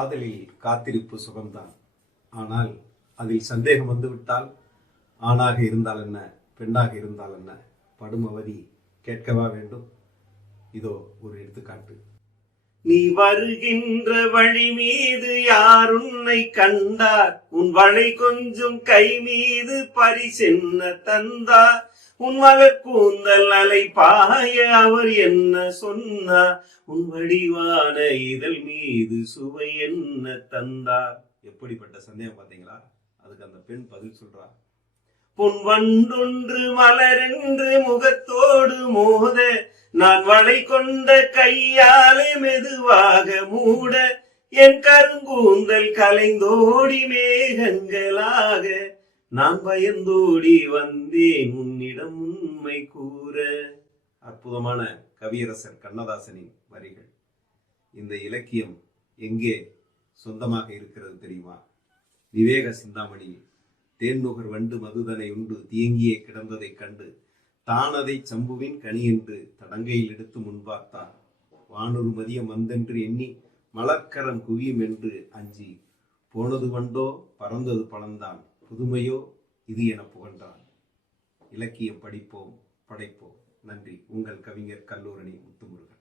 காதலில் காத்திருப்பு சுகம்தான். ஆனால் அதில் சந்தேகம் வந்துவிட்டால் ஆணாக இருந்தால் என்ன, பெண்ணாக இருந்தால் என்ன, படும் அவதி கேட்கவா வேண்டும்? இதோ ஒரு எடுத்துக்காட்டு. நீ வருகின்ற வழி மீது யார் உன்னை கண்டார்? உன் வளை கொஞ்சம் கை மீது பரிசென்ன தந்தார்? உன் மலர் கூந்தல் அலை பாய அவர் என்ன சொன்னார்? உன் வடிவான இதழ் மீது சுவை என்ன தந்தார்? எப்படிப்பட்ட சந்தேகம் பார்த்தீங்களா? அதுக்கு அந்த பெண் பதில் சொல்றா. பொன் வண்டொன்று மலரென்று முகத்தோடு மோத நான் வளை கொண்ட கையாலே மெதுவாக மூட என் கருங்கூந்தல் கலைந்தோடி மேகங்களாக நான் பயந்தோடி வந்தேன் உன்னிடம் உண்மை கூற. அற்புதமான கவியரசர் கண்ணதாசனின் வரிகள். இந்த இலக்கியம் எங்கே சொந்தமாக இருக்கிறது தெரியுமா? விவேக சிந்தாமணியில் தேன்நுகர் வண்டு மதுதனை உண்டு தீங்கியே கிடந்ததை கண்டு தானதை சம்புவின் கனி என்று தடங்கையில் எடுத்து முன்பார்த்தார். வானொரு மதியம் வந்தென்று எண்ணி மலர்க்கரம் குவியும் என்று அஞ்சி போனது வண்டோ பறந்தது பழந்தான் புதுமையோ இது என புகழ்ந்தான். இலக்கியம் படிப்போம், படைப்போம். நன்றி. உங்கள் கவிஞர் கல்லூரணி முத்துமுருகன்.